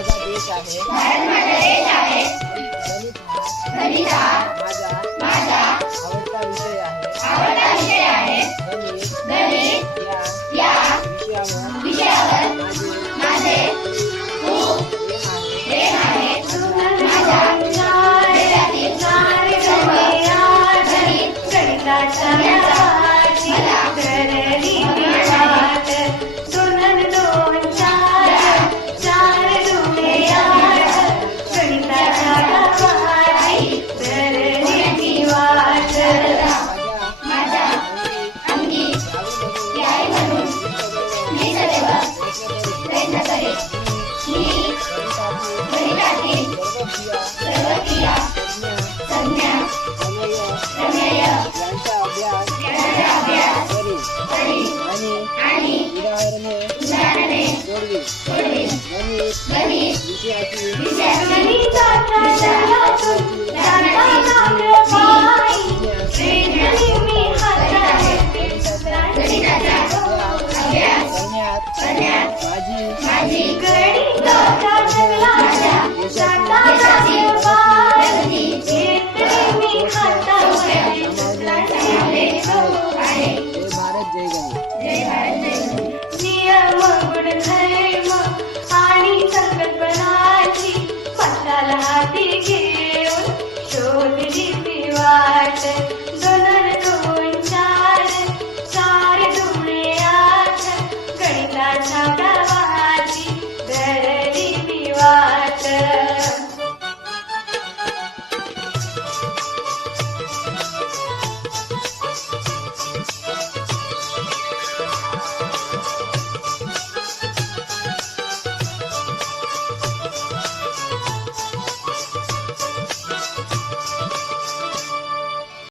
देश आहे. गणित हा माझा आवडता विषय आहे. गणित. या विषयावर माझे प्रेम आहे. माझ्या मी सदैव प्रयत्न करेन मी गणितातील सर्व क्रिया संज्ञा प्रमेय अभ्यास आणि उदाहरणे गणित विषयाची माझी जय भारत जय गणित